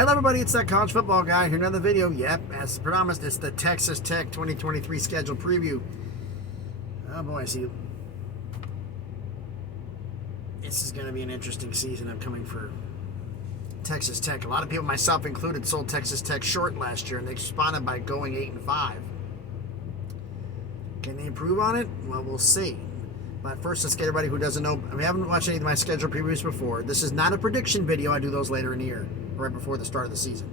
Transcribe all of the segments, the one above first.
Hello everybody, it's that college football guy. Here another video. Yep, as promised, it's the Texas Tech 2023 schedule preview. Oh boy, see, this is going to be an interesting season upcoming for Texas Tech. A lot of people, myself included, sold Texas Tech short last year, and they responded by going 8-5. Can they improve on it? Well, we'll see. But first, let's get everybody who doesn't know. I haven't watched any of my schedule previews before. This is not a prediction video. I do those later in the year, right before the start of the season.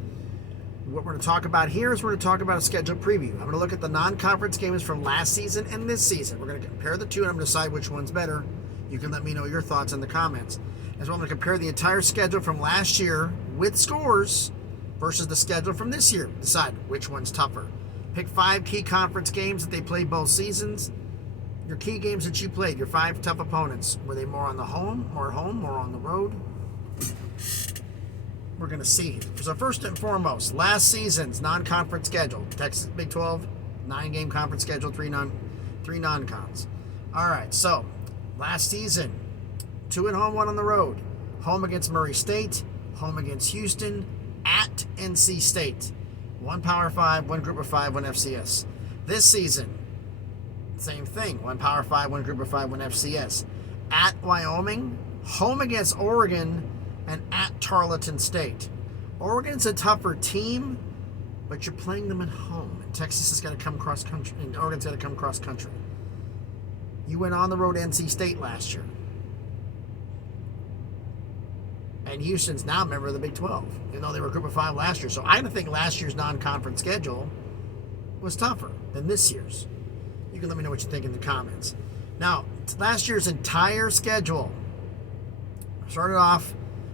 What we're going to talk about here is we're going to talk about a schedule preview. I'm going to look at the non-conference games from last season and this season. We're going to compare the two, and I'm going to decide which one's better. You can let me know your thoughts in the comments. As well, I'm going to compare the entire schedule from last year with scores versus the schedule from this year. Decide which one's tougher. Pick 5 key conference games that they played both seasons. Your key games that you played, your 5 tough opponents. Were they more on the home, more on the road? We're going to see. So first and foremost, last season's non-conference schedule. Texas Big 12, 9-game conference schedule, 3 non-cons. All right, so last season, 2 at home, 1 on the road. Home against Murray State, home against Houston, at NC State. 1 Power 5, 1 Group of 5, 1 FCS. This season, same thing. 1 Power 5, 1 Group of 5, 1 FCS. At Wyoming, home against Oregon, and at Tarleton State. Oregon's a tougher team, but you're playing them at home. And Texas has got to come cross country, and Oregon's got to come cross country. You went on the road to NC State last year. And Houston's now a member of the Big 12, even though they were a Group of 5 last year. So I don't think last year's non-conference schedule was tougher than this year's. You can let me know what you think in the comments. Now, last year's entire schedule started off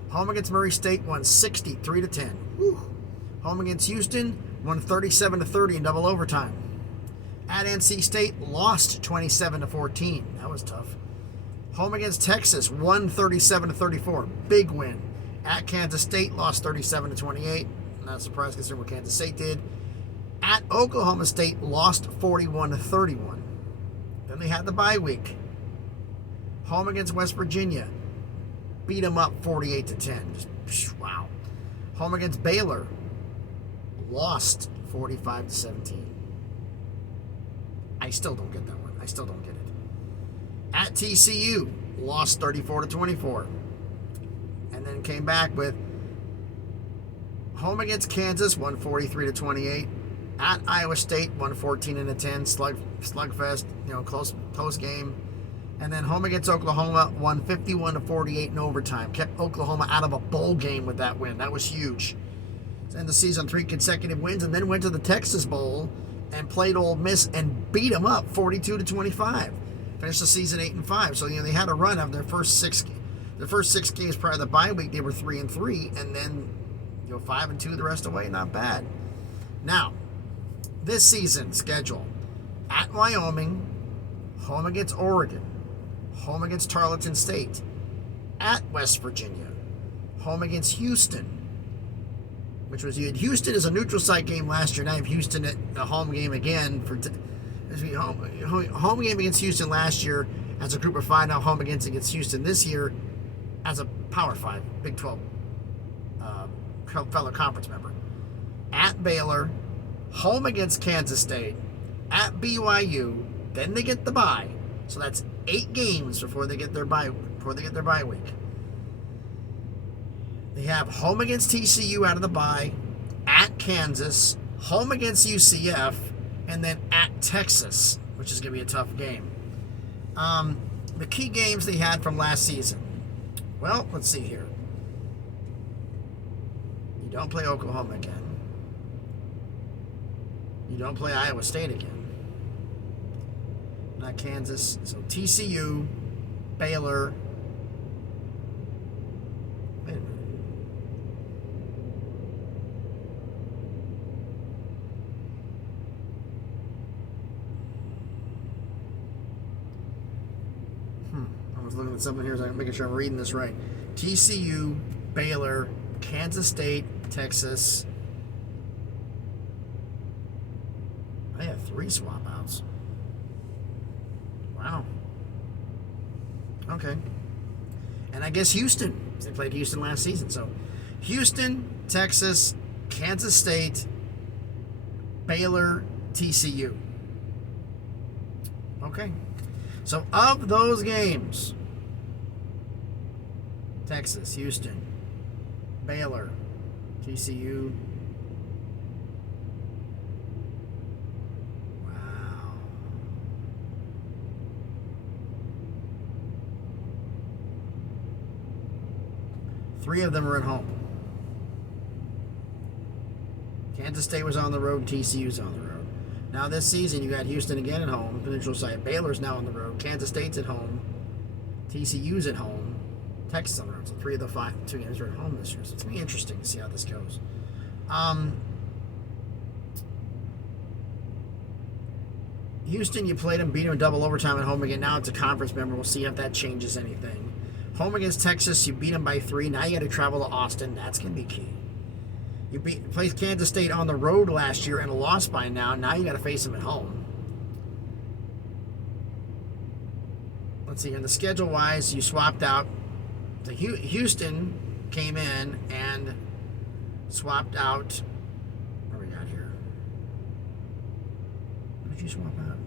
home against Murray State, won 63-10. Whew. Home against Houston, won 37-30 in double overtime. At NC State, lost 27-14. That was tough. Home against Texas, won 37-34. Big win. At Kansas State, lost 37-28. Not surprised considering what Kansas State did. At Oklahoma State, lost 41-31. Then they had the bye week. Home against West Virginia, beat them up 48-10. Just, wow. Home against Baylor, lost 45-17. I still don't get that one. I still don't get it. At TCU, lost 34-24. And then came back with home against Kansas, won 43-28. At Iowa State, won 14-10. Slugfest, close game. And then home against Oklahoma, won 51-48 in overtime. Kept Oklahoma out of a bowl game with that win. That was huge. End the season 3 consecutive wins, and then went to the Texas Bowl and played Ole Miss and beat them up 42-25. Finished the season 8-5. So they had a run of their first 6 games prior to the bye week. They were 3-3, and then 5-2 the rest of the way. Not bad. Now, this season schedule: at Wyoming, home against Oregon, home against Tarleton State, at West Virginia, home against Houston, which was, you had Houston as a neutral site game last year. Now you have Houston at the home game again for home game against Houston last year as a Group of 5. Now home against Houston this year as a Power 5 Big 12 fellow conference member. At Baylor, home against Kansas State, at BYU. Then they get the bye. So that's 8 games before they get their bye week. They have home against TCU out of the bye, at Kansas, home against UCF, and then at Texas, which is going to be a tough game. The key games they had from last season. Well, let's see here. You don't play Oklahoma again. You don't play Iowa State again. Not Kansas. So TCU, Baylor. Wait a minute. I was looking at something here, so I'm making sure I'm reading this right. TCU, Baylor, Kansas State, Texas. I have 3 swap outs. Wow. Okay. And I guess Houston. They played Houston last season. So Houston, Texas, Kansas State, Baylor, TCU. Okay. So of those games, Texas, Houston, Baylor, TCU. Wow. Three of them are at home. Kansas State was on the road, TCU's on the road. Now this season you got Houston again at home, neutral site. Baylor's now on the road. Kansas State's at home. TCU's at home. Texas on the road. So 3 of the 2 games are at home this year. So it's going to be interesting to see how this goes. Houston, you played them, beat them in double overtime at home again. Now it's a conference member. We'll see if that changes anything. Home against Texas, you beat them by 3. Now you got to travel to Austin. That's going to be key. You played Kansas State on the road last year and lost by now. Now you got to face them at home. Let's see. In the schedule-wise, you swapped out. The Houston came in and swapped out. What do we got here? What did you swap out?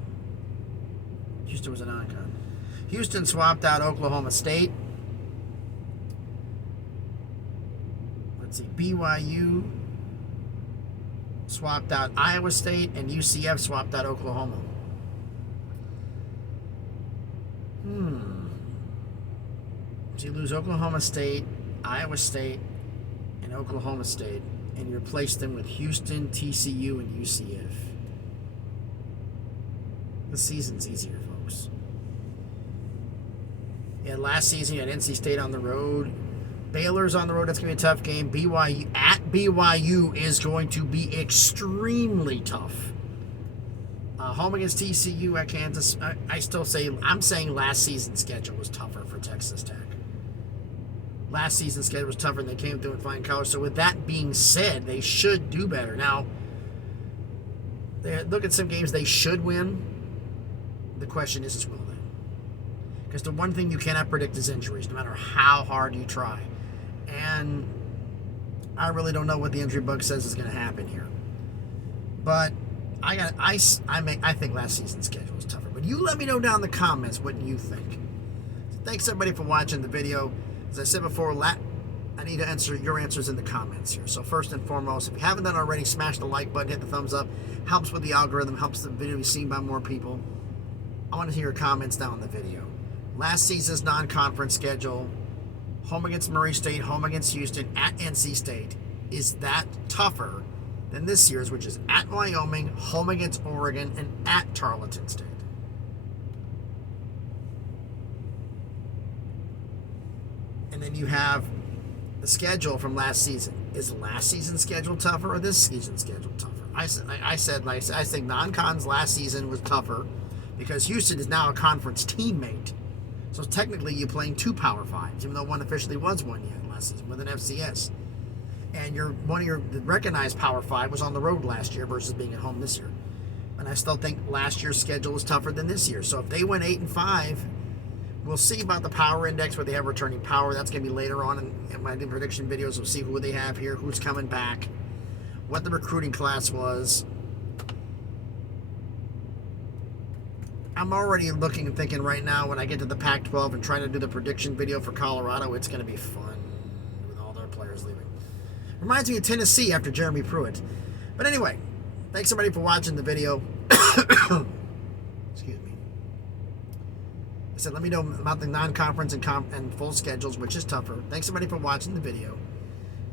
Houston was a non-con. Houston swapped out Oklahoma State. Let's see. BYU swapped out Iowa State, and UCF swapped out Oklahoma. So you lose Oklahoma State, Iowa State, and Oklahoma State, and you replace them with Houston, TCU, and UCF. This season's easier, folks. Yeah, last season you had NC State on the road. Baylor's on the road. That's going to be a tough game. BYU at BYU is going to be extremely tough. Home against TCU at Kansas. I'm saying last season's schedule was tougher for Texas Tech. Last season's schedule was tougher, and they came through in flying colors. So with that being said, they should do better. Now, look at some games they should win. The question is will they? Because the one thing you cannot predict is injuries, no matter how hard you try. And I really don't know what the injury bug says is going to happen here. But I think last season's schedule was tougher. But you let me know down in the comments what you think. So thanks everybody for watching the video. As I said before, I need to answer your answers in the comments here. So first and foremost, if you haven't done already, smash the like button, hit the thumbs up. Helps with the algorithm, helps the video be seen by more people. I want to hear your comments down in the video. Last season's non-conference schedule, home against Murray State, home against Houston, at NC State, is that tougher than this year's, which is at Wyoming, home against Oregon, and at Tarleton State? And then you have the schedule from last season. Is last season's schedule tougher or this season's schedule tougher? I think non-con's last season was tougher because Houston is now a conference teammate. So technically you're playing 2 Power 5s, even though one officially was one yet last season with an FCS. And one of your recognized Power 5 was on the road last year versus being at home this year. And I still think last year's schedule was tougher than this year. So if they went 8-5, we'll see about the power index where they have returning power. That's going to be later on in my prediction videos. We'll see who they have here, who's coming back, what the recruiting class was. I'm already looking and thinking right now when I get to the Pac-12 and trying to do the prediction video for Colorado, it's going to be fun with all their players leaving. Reminds me of Tennessee after Jeremy Pruitt. But anyway, thanks everybody for watching the video. Excuse me. I said let me know about the non-conference and full schedules, which is tougher. Thanks everybody for watching the video.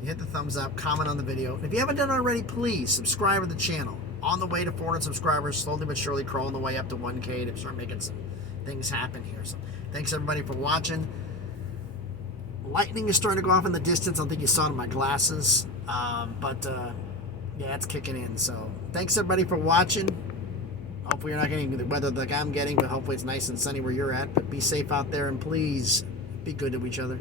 You hit the thumbs up, comment on the video. And if you haven't done it already, please subscribe to the channel. On the way to 400 subscribers, slowly but surely crawling the way up to 1K to start making some things happen here. So thanks everybody for watching. Lightning is starting to go off in the distance. I don't think you saw it in my glasses. Yeah, it's kicking in. So thanks everybody for watching. Hopefully you're not getting the weather like I'm getting, but hopefully it's nice and sunny where you're at. But be safe out there and please be good to each other.